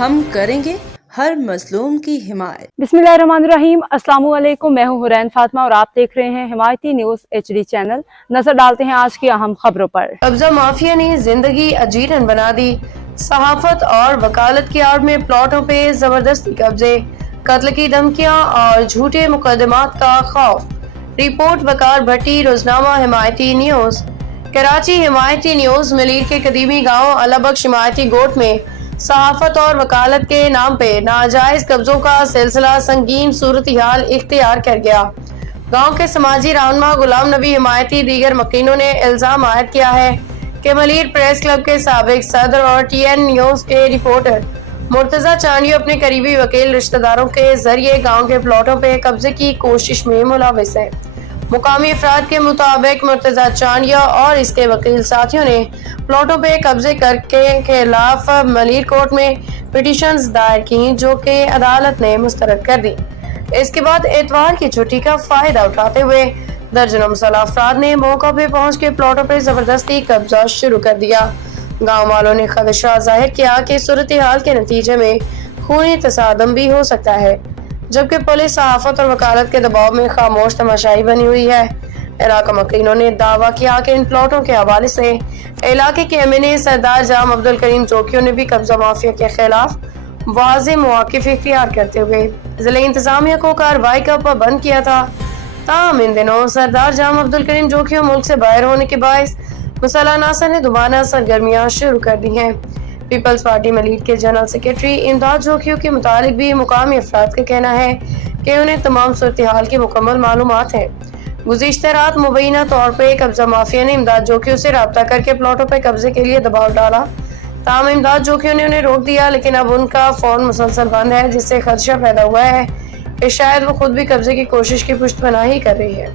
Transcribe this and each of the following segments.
हम करेंगे हर मजलूम की हिमायत। बिस्मिल्लाहिर्रहमानिर्रहीम। अस्सलाम वालेकुम, मैं हूं हुरैन फातिमा और आप देख रहे हैं हिमायती न्यूज HD चैनल। नजर डालते हैं आज की अहम खबरों पर। कब्जा माफिया ने जिंदगी अजीरन बना दी। सहाफत और वकालत की आड़ में प्लॉटों पे जबरदस्ती कब्जे, कत्ल की धमकियां और झूठे मुकदमात का खौफ। रिपोर्ट वकार भट्टी, रोजनामा हिमायती न्यूज। कराची हिमायती न्यूज मलीर के कदीमी गांव अलाबख्श हिमायती गोट में सहाफत और वकालत के नाम पे नाजायज कब्जों का सिलसिला संगीन सूरत हाल इख्तियार कर गया। गांव के समाजी रहनुमा गुलाम नबी हिमायती दीगर मकीनों ने इल्जाम आयद किया है कि मलीर प्रेस क्लब के साबिक सदर और TN न्यूज के रिपोर्टर मुर्तजा चांडियो अपने करीबी वकील रिश्तेदारों के जरिए गांव के प्लॉटों पे कब्जे की कोशिश में मुलविस है। मुकामी अफराद के मुताबिक मुर्तजा चांडिया और इसके वकील साथियों ने प्लॉटों पे कब्जे करके खिलाफ मलीर कोर्ट में पिटीशंस दायर की, जो कि अदालत ने मुस्तरद कर दी। इसके बाद एतवार की छुट्टी का फायदा उठाते हुए दर्जनों मुसल्लह अफराद ने मौका पे पहुंच के प्लॉटों पे जबरदस्ती कब्जा शुरू कर दिया। गांव वालों ने खदशा जाहिर किया कि सूरत हाल के नतीजे में खूनी तसादम भी हो सकता है, जबकि पुलिस सहाफत और वकालत के दबाव में खामोश तमाशाई बनी हुई है। इलाका मकीनों ने दावा किया कि इन प्लॉटों के हवाले से इलाके के MNA सरदार जाम अब्दुल करीम जोकियों ने भी कब्जा माफिया के खिलाफ वाज़ेह मौक़िफ़ इख्तियार करते हुए ज़िले इंतजामिया को कार्रवाई का पाबंद किया था। ताहम इन दिनों सरदार जाम अब्दुल करीम जोकियों मुल्क से बाहर होने के बायस मुसल्लह अनासर ने दोबारा सरगर्मियां शुरू कर दी हैं। पीपल्स पार्टी मलीर के जनरल सेक्रेटरी इमदाद जोकियों के मुतालिक भी मुकामी अफराद का कहना है कि उन्हें तमाम सूरत हाल की मुकम्मल मालूमात है। गुज़िश्ता रात मुबैना तौर पर कब्जा माफिया ने इमदाद जोकियों से रब्ता करके प्लॉटों पर कब्जे के लिए दबाव डाला। ताहम इमदाद जोकियों ने उन्हें रोक दिया, लेकिन अब उनका फोन मुसलसल बंद है, जिससे खदशा पैदा हुआ है कि शायद वो खुद भी कब्जे की कोशिश की पुष्टपनाही कर रही है।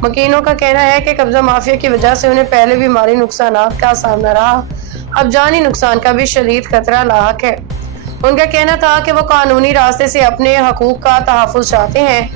मकीनों का कहना है कि कब्जा माफिया की वजह से उन्हें पहले भी माली नुकसानात का सामना रहा, अब जानी नुकसान का भी शदीद खतरा लाहक है। उनका कहना था कि वो कानूनी रास्ते से अपने हकूक का तहफ़्फ़ुज़ चाहते हैं,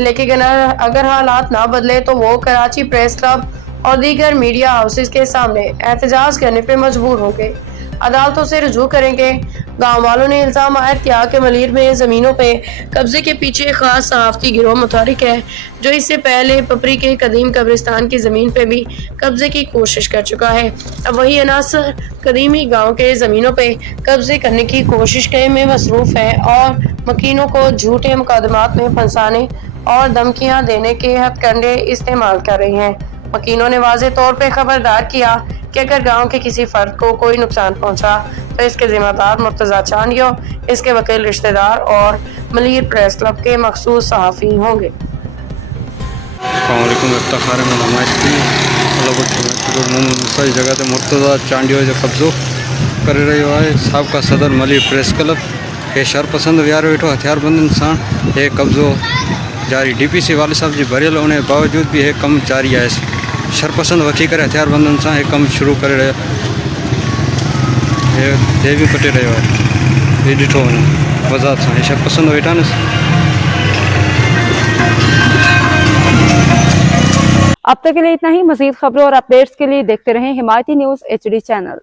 लेकिन अगर हालात ना बदले तो वो कराची प्रेस क्लब और दीगर मीडिया हाउसेस के सामने एहतजाज करने पर मजबूर होंगे, अदालतों से रुजू करेंगे। गांव वालों ने इल्जाम आयद किया कि मलीर में ज़मीनों पे कब्जे के पीछे एक खास सहाफ़ती गिरोह मुतहरिक है, जो इससे पहले पपरी के कदीम कब्रिस्तान की ज़मीन पे भी कब्जे की कोशिश कर चुका है। अब वही अनासर कदीमी गांव के ज़मीनों पे कब्जे करने की कोशिश में मसरूफ़ है और मकीनों को झूठे मुकदमात में फंसाने और धमकियाँ देने के हथकंडे इस्तेमाल कर रहे हैं। मकीनों ने वाज़ेह तौर पर खबरदार किया कि अगर गांव के किसी फर्द को कोई नुकसान पहुंचा तो इसके जिम्मेदार मुर्तजा चांडियो, इसके वकील रिश्तेदार और मलीर प्रेस क्लब के मखसूस सहाफ़ी होंगे। जगह ते मुर्तजा चांडियो जो कब्जो कर रही है। साबका सदर मलीर प्रेस क्लब के शरपसंद विहार वेठो हथियारबंदन सां हे कब्जो जारी। DPC वाले साहब जी भरियल होने बावजूद भी हे कम जारी है। शरपसंद वठी करे हथियारबंदन सां हे कम शुरू करे रहे, हे भी कटे रहे है। ये ॾिठो वञे वज़ाहत सां हे शरपसंद वेठा न। अब तक के लिए इतना ही। मज़ीद खबरों और अपडेट्स के लिए देखते रहें हिमायती न्यूज HD चैनल।